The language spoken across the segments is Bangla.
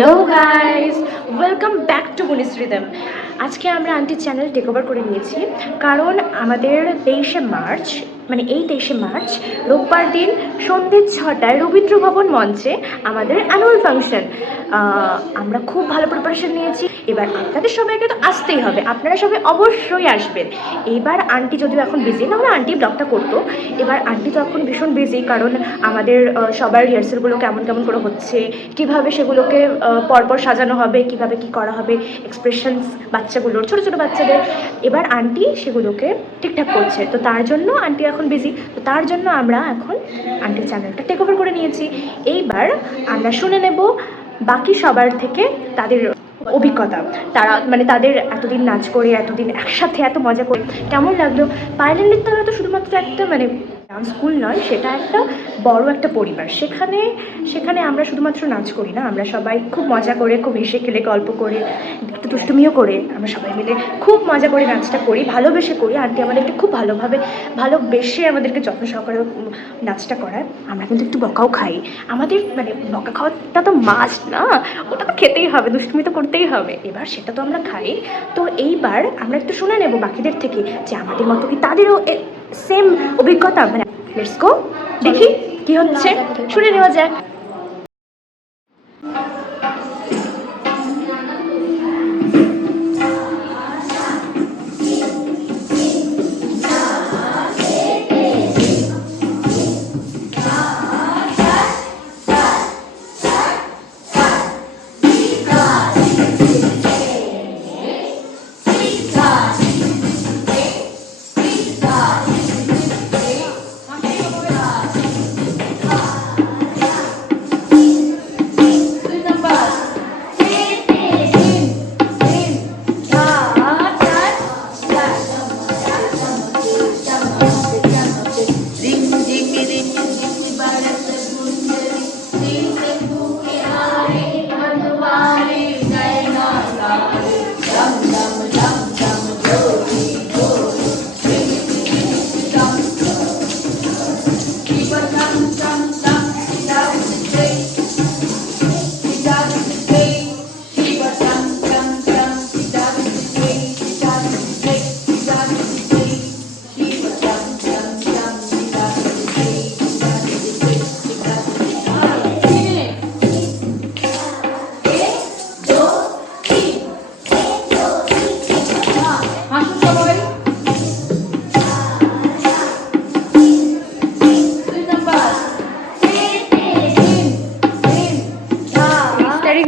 Hello guys, welcome back to গুণিশ্রীদেম। আজকে আমরা আন্টির চ্যানেল টেক ওভার করে নিয়েছি, কারণ আমাদের 23শে মার্চ, মানে এই 23শে মার্চ রোববার দিন সন্ধ্যে 6টায় রবীন্দ্র ভবন মঞ্চে আমাদের অ্যানুয়াল ফাংশন। আমরা খুব ভালো প্রিপারেশন নিয়েছি। এবার আপনাদের সবাইকে তো আসতেই হবে, আপনারা সবাই অবশ্যই আসবেন। এবার আন্টি যদিও এখন বিজি, না হলে আন্টি ব্লগটা করতো। এবার আন্টি তো এখন ভীষণ বিজি, কারণ আমাদের সবার রিহার্সালগুলো কেমন কেমন করে হচ্ছে, কীভাবে সেগুলোকে পরপর সাজানো হবে, কিভাবে কি করা হবে, এক্সপ্রেশনস বাচ্চাগুলোর, ছোটো ছোটো বাচ্চাদের। এবার আন্টি সেগুলোকে ঠিকঠাক করছে, তো তার জন্য আন্টি এখন বিজি। তো তার জন্য আমরা এখন আন্টির চ্যানেলটা টেক ওভার করে নিয়েছি। এইবার আমরা শুনে নেব বাকি সবার থেকে তাদের অভিজ্ঞতা, তারা মানে তাদের এতদিন নাচ করে, এতদিন একসাথে এত মজা করে কেমন লাগলো। পায়েলের নৃত্যালয় তো শুধুমাত্র একটা মানে ডান্স স্কুল নয়, সেটা একটা বড় একটা পরিবার। সেখানে আমরা শুধুমাত্র নাচ করি না, আমরা সবাই খুব মজা করে, খুব হেসে খেলে, গল্প করে, একটু দুষ্টুমিও করে আমরা সবাই মিলে খুব মজা করে নাচটা করি, ভালোবেসে করি। আন্টি আমাদেরকে খুব ভালোবেসে আমাদেরকে যত্ন সহকারে নাচটা করায়। আমরা কিন্তু একটু বকাও খাই, আমাদের মানে বকা খাওয়াটা তো মাস্ট না, ওটা তো খেতেই হবে, দুষ্টুমি তো করতেই হবে। এবার সেটা তো আমরা খাই। তো এইবার আমরা একটু শুনে নেব বাকিদের থেকে যে আমাদের মতো কি তাদেরও সেম অভিজ্ঞতা। মানে লেটস গো, দেখি কি হচ্ছে, শুনে নেওয়া যাক।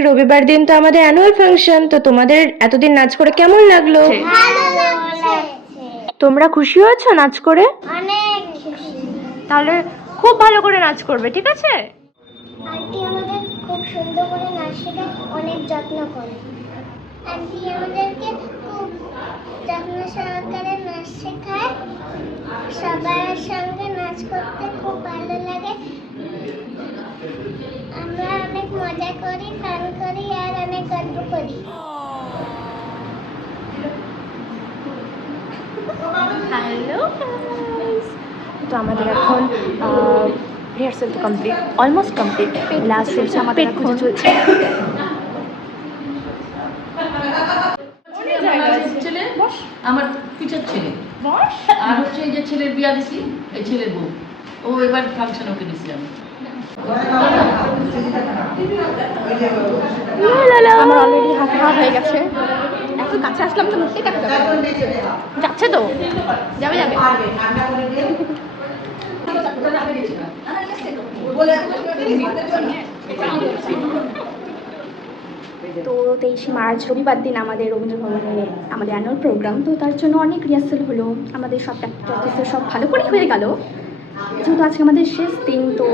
রবিবার দিন তো আমাদের অ্যানুয়াল ফাংশন। তো তোমাদের এতদিন নাচ করে কেমন লাগলো? তোমরা খুশি হয়েছো নাচ করে? অনেক খুশি। তাহলে খুব ভালো করে নাচ করবে, ঠিক আছে? আন্টি আমাদের খুব সুন্দর করে নাচ শেখায়, অনেক যত্ন করে। আন্টি আমাদেরকে খুব যত্ন সহকারে নাচ শেখায়, সবার সঙ্গে নাচ করতে খুব ভালো লাগে। আমরা অনেক মজা করি, গান করি আর অনেক গল্প করি। হ্যালো গাইস, তো আমাদের এখন রিহার্সাল তো কমপ্লিট, অলমোস্ট কমপ্লিট। লাস্ট চলছে আমাদের, খুঁজে চলছে। আমার পিছের ছেলে আর হচ্ছে এই যে ছেলের বিয়া দিছি, এই ছেলের বউ, ও এবার ফাংশন ওকে দিছি আমি। আমার অলরেডি হাত হাত হয়ে গেছে, এত কাছে আসলাম তো মুখে কাটতে যাচ্ছে, তো যাবে যাবে। তো 23শে মার্চ রবিবার দিন আমাদের রবীন্দ্র ভবনে আমাদের অ্যানুয়াল প্রোগ্রাম। তো তার জন্য অনেক রিহার্সাল হলো, আমাদের সব প্র্যাকটিস সব ভালো করেই হয়ে গেল। যেহেতু আজকে আমাদের শেষ দিন, তো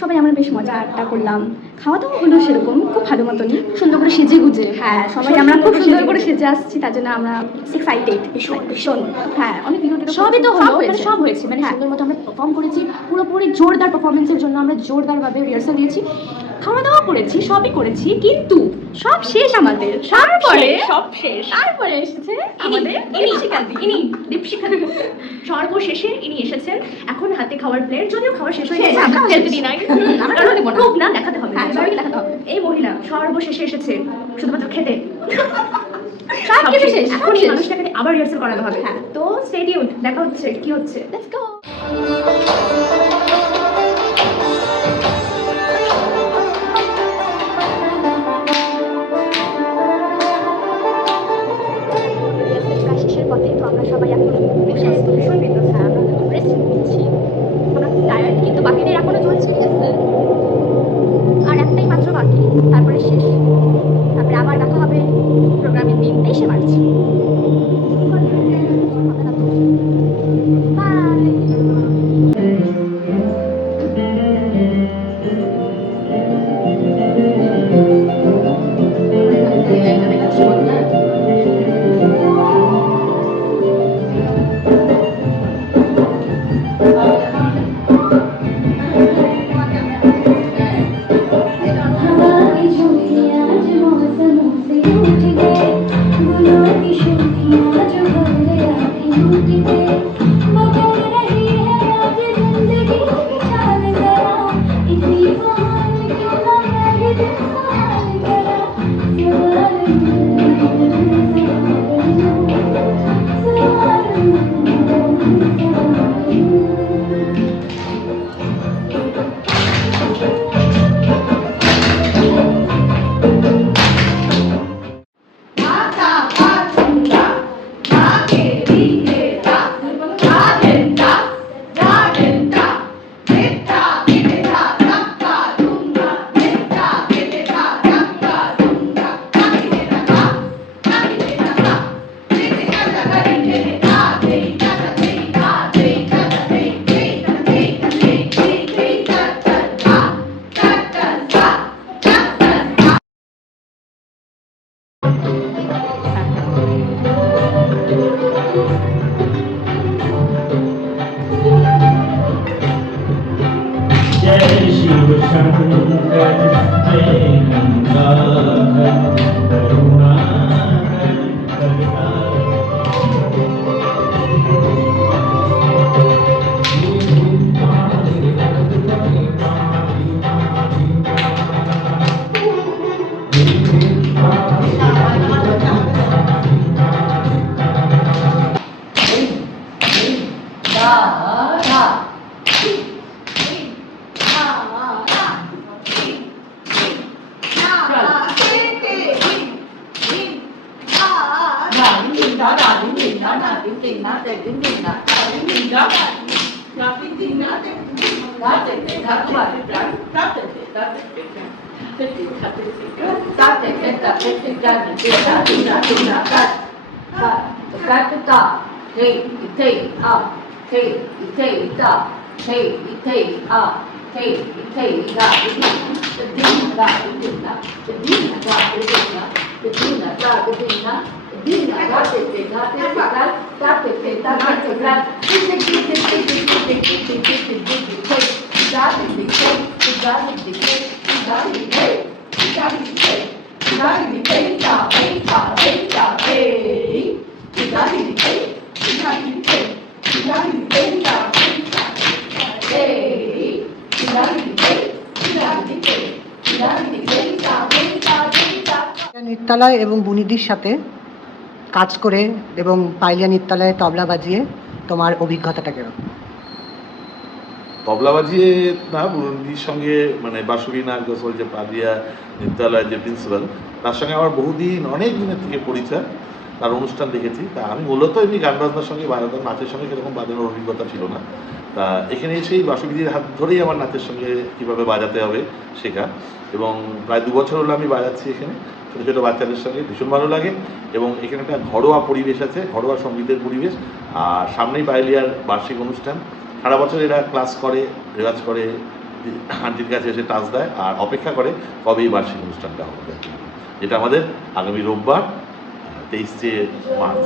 সবাই আমরা বেশ মজা আড্ডা করলাম, খাওয়া দাওয়া হলো সেরকম খুব ভালো মতনই, সুন্দর করে সেজে গুজে। হ্যাঁ, সবাই আমরা খুব সুন্দর করে সেজে আসছি, তার জন্য আমরা এক্সাইটেড ভীষণ। হ্যাঁ, অনেক ভিডিও সবই তো হলো, মানে সব হয়েছে, মানে সুন্দর মতো আমরা পারফর্ম করেছি। পুরোপুরি জোরদার পারফরমেন্সের জন্য আমরা জোরদারভাবে রিহার্সাল দিয়েছি, খাওয়া দাওয়া করেছি, সবই করেছি, কিন্তু সব শেষ আমাদের। তারপরে সব শেষ, তারপরে এসেছে আমাদের দীপশিখা দি। সর্বশেষে ইনি এসেছেন। এখন হাতে খাওয়ার প্লেট, যদিও খাওয়া শেষ হয়ে গেছে, আমরা ফেলতে দিই নাই, আমরা খুব না দেখাতে হবে, সবাইকে দেখাতে হবে। এই মহিলা সর্বশেষে এসেছে শুধুমাত্র খেতে। সব কিছু শেষ, এখন এই মানুষটাকে আবার রিহার্সাল করাতে হবে। তো স্টে টিউনড, দেখা হচ্ছে কি হচ্ছে। Let's go. শেষের পথে তো আমরা সবাই এখন ভীষণ বিরক্ত, আমরা রেস্ট নিচ্ছি, আমরা টায়ার্ড, কিন্তু বাকিদের এখনো চলছে রিহার্সাল, আর একটাই মাত্র বাকি, তারপরে শেষ। তারপরে আবার দেখা হবে প্রোগ্রামের দিন 23শে মার্চ। নৃত্যালয় এবং বুনিদির সাথে কাজ করে এবং পাইলিয়া নৃত্যালয়ে তবলা বাজিয়ে তোমার অভিজ্ঞতাটা কেমন? তবলা বাজিয়ে না, বুনিদির সঙ্গে মানে বাসুরী নাগ গোসল যে পালিয়া নৃত্যালয়ের যে প্রিন্সিপাল, তার সঙ্গে আমার বহুদিন অনেক দিনের থেকে পরিচয়, তার অনুষ্ঠান দেখেছি। তা আমি মূলত এমনি গান বাজনার সঙ্গে বাজানোর, নাচের সঙ্গে সেরকম বাজানোর অভিজ্ঞতা ছিল না। তা এখানে এসেই বাসুবিদির হাত ধরেই আমার নাচের সঙ্গে কীভাবে বাজাতে হবে শেখা, এবং প্রায় 2 বছর হলো আমি বাজাচ্ছি এখানে ছোটো ছোটো বাচ্চাদের সঙ্গে, ভীষণ ভালো লাগে। এবং এখানে একটা ঘরোয়া পরিবেশ আছে, ঘরোয়া সঙ্গীতের পরিবেশ, আর সামনেই পাইলিয়ার বার্ষিক অনুষ্ঠান। সারা বছর এরা ক্লাস করে, রেওয়াজ করে, আন্টির কাছে এসে টাচ দেয় আর অপেক্ষা করে কবে এই বার্ষিক অনুষ্ঠানটা হবে, যেটা আমাদের আগামী রোববার 23শে মার্চ।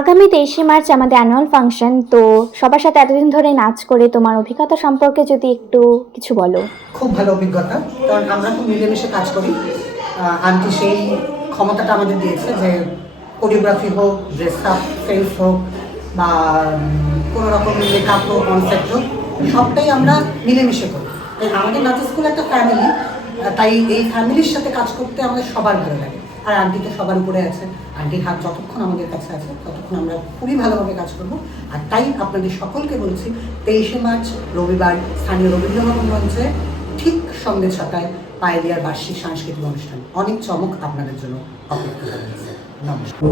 আগামী 23শে মার্চ আমাদের অ্যানুয়াল ফাংশন, তো সবার সাথে এতদিন ধরে নাচ করে তোমার অভিজ্ঞতা সম্পর্কে যদি একটু কিছু বলো। খুব ভালো অভিজ্ঞতা, কারণ আমরা খুব মিলেমিশে কাজ করি। আন্টি সেই ক্ষমতাটা আমাদের দিয়েছে যে কোরিওগ্রাফি হোক, ড্রেস আপ সেন্স হোক, বা কোনো রকম মেকআপ হোক, কনসেপ্ট হোক, সবটাই আমরা মিলেমিশে করি। আমাদের নাচ স্কুল একটা ফ্যামিলি, তাই এই ফ্যামিলির সাথে কাজ করতে আমাদের সবার ভালো লাগে। আর আন্টি তো সবার উপরে আছে, আন্টির হাত যতক্ষণ আমাদের কাছে আছে ততক্ষণ আমরা খুবই ভালোভাবে কাজ করব। আর তাই আপনাদের সকলকে বলছি, 23শে মার্চ রবিবার স্থানীয় রবীন্দ্রভবন মঞ্চে ঠিক সন্ধ্যে 6টায় পায়েলিয়ার বার্ষিক সাংস্কৃতিক অনুষ্ঠান। অনেক চমক আপনাদের জন্য অপেক্ষা করা হয়েছে। নমস্কার।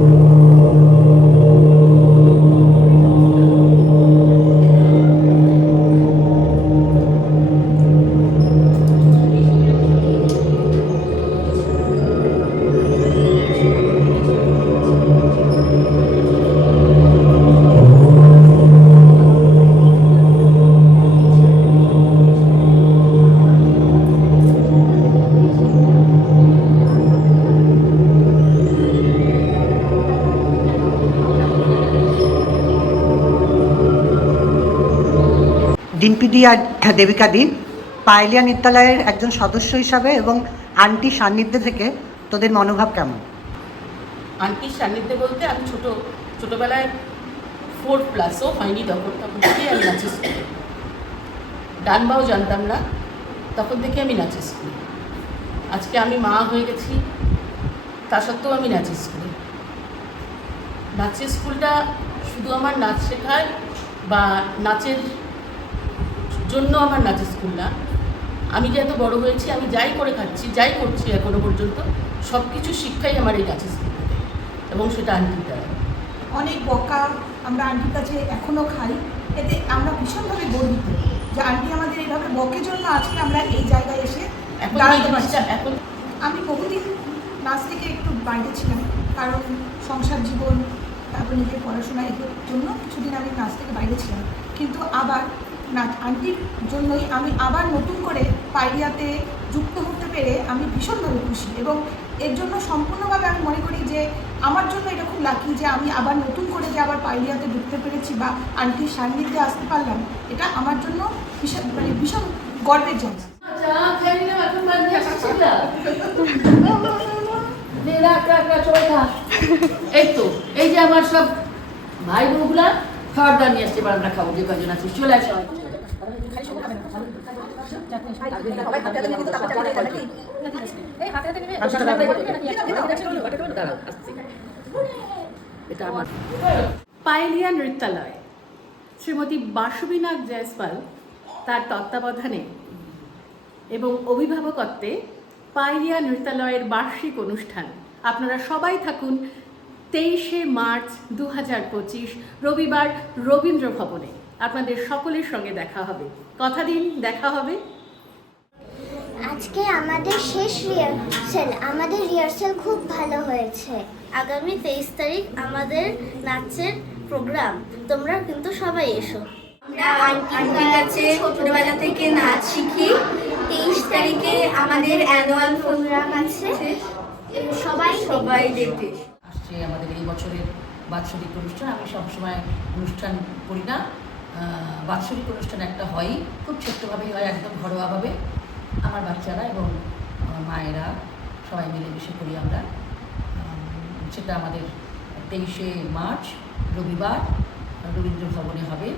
ডিম্পিদি আর দেবিকাদি, পায়েলিয়া নৃত্যালয়ের একজন সদস্য হিসাবে এবং আন্টির সান্নিধ্যে থেকে তোদের মনোভাব কেমন? আন্টির সান্নিধ্যে বলতে আমি ছোটোবেলায় 4+ হয়নি তখন থেকেই আমি নাচের স্কুলে, ডান বাও জানতাম না, তখন থেকে আমি নাচের স্কুলে। আজকে আমি মা হয়ে গেছি, তা সত্ত্বেও আমি নাচের স্কুলে। নাচের স্কুলটা শুধু আমার নাচ শেখায় বা নাচের জন্য আমার নাচের স্কুল না। আমি যে এত বড় হয়েছি, আমি যাই করে খাচ্ছি, যাই করছি এখনো পর্যন্ত, সব কিছু শিক্ষাই আমার এই নাচের স্কুল থেকে, এবং সেটা আন্টির দ্বারা। অনেক বকা আমরা আন্টির কাছে এখনও খাই, এতে আমরা ভীষণভাবে গর্বিত যে আন্টি আমাদের এইভাবে বকের জন্য আজকে আমরা এই জায়গায় এসে দাঁড়াতে পারছি। এখন আমি বহুদিন নাচ থেকে একটু বাইরে ছিলাম, কারণ সংসার জীবন, তারপর নিজের পড়াশোনা, এর জন্য কিছুদিন আমি নাচ থেকে বাইরে ছিলাম। কিন্তু আবার নাচ আন্টির জন্যই আমি আবার নতুন করে পাইলিয়াতে যুক্ত হতে পেরে আমি ভীষণভাবে খুশি, এবং এর জন্য সম্পূর্ণভাবে আমি মনে করি যে আমার জন্য এটা খুব লাকি যে আমি আবার নতুন করে যে আবার পাইলিয়াতে ঢুকতে পেরেছি বা আন্টির সান্নিধ্যে আসতে পারলাম, এটা আমার জন্য ভীষণ গর্বের জায়গা। এই তো এই যে আমার সব ভাই বোনগুলা খাবার দাবার নিয়ে আসছে, এবার আমরা খাবো, যে কজন আছি চলে আসো। পায়েলিয়া নৃত্যালয় শ্রীমতী বাসবী নাগ জয়সওয়াল তার তত্ত্বাবধানে এবং অভিভাবকত্বে পায়েলিয়া নৃত্যালয়ের বার্ষিক অনুষ্ঠান। আপনারা সবাই থাকুন 23শে মার্চ 2025 রবিবার রবীন্দ্র ভবনে। আপনাদের সকলের সঙ্গে দেখা হবে, কথা দিন দেখা হবে। আজকে আমাদের শেষ রিহার্সাল, আমাদের রিহার্সাল খুব ভালো হয়েছে। আগামী 23 তারিখ আমাদের নাচের প্রোগ্রাম, তোমরা কিন্তু সবাই এসো। আমরা আন্টির কাছে ছোটবেলা থেকে নাচ শিখি। 23 তারিখে আমাদের অ্যানুয়াল প্রোগ্রাম আছে, সবাই দেখতে আসছে আমাদের এই বছরের বাৎসরিক অনুষ্ঠান। আমি সবসময় অনুষ্ঠান করি না, বাৎসরিক অনুষ্ঠান একটা হয়ই, খুব ছোট্টভাবেই হয়, একদম ঘরোয়াভাবে। আমার বাচ্চারা এবং আমার মায়েরা সবাই মিলেমিশে করি আমরা। সেটা আমাদের 23শে মার্চ রবিবার রবীন্দ্র ভবনে হবে।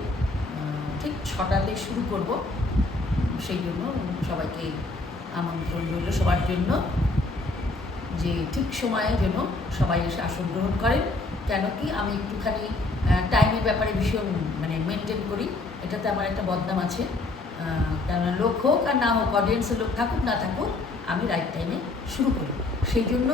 ঠিক 6টাতে শুরু করব, সেই জন্য সবাইকে আমন্ত্রণ রইল সবার জন্য যে ঠিক সময়ে যেন সবাই এসে আসন গ্রহণ করেন। কেন কি আমি একটুখানি টাইমের ব্যাপারে ভীষণ মানে মেনটেন করি, এটাতে আমার একটা বদনাম আছে। কেননা লোক হোক আর না হোক, অডিয়েন্সের লোক থাকুক না থাকুক, আমি রাইট টাইমে শুরু করি। সেই জন্য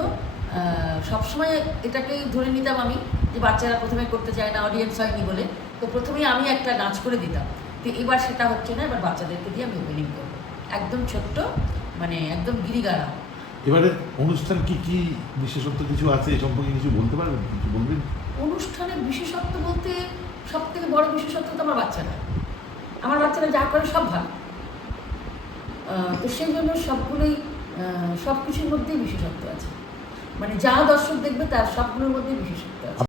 সবসময় এটাকেই ধরে নিতাম আমি যে বাচ্চারা প্রথমে করতে চায় না, অডিয়েন্স হয়নি বলে, তো প্রথমেই আমি একটা নাচ করে দিতাম। তো এবার সেটা হচ্ছে না, এবার বাচ্চাদেরকে দিয়ে আমি ওপেনিং করবো, একদম ছোট্ট, মানে একদম গিরিগাড়া। এবারে অনুষ্ঠান কি বিশেষত্ব কিছু আছে, এই সম্পর্কে কিছু বলতে পারবেন, কিছু বলবেন? অনুষ্ঠানের বিশেষত্ব বলতে সব থেকে বড় বিশেষত্ব তো আমার বাচ্চারা যা করে সব ভালো। তো সেই জন্য সবগুলোই সব কিছুর মধ্যেই বিশেষত্ব আছে, মানে যা দর্শক দেখবে তার সবগুলোর মধ্যেই বিশেষত্ব আছে।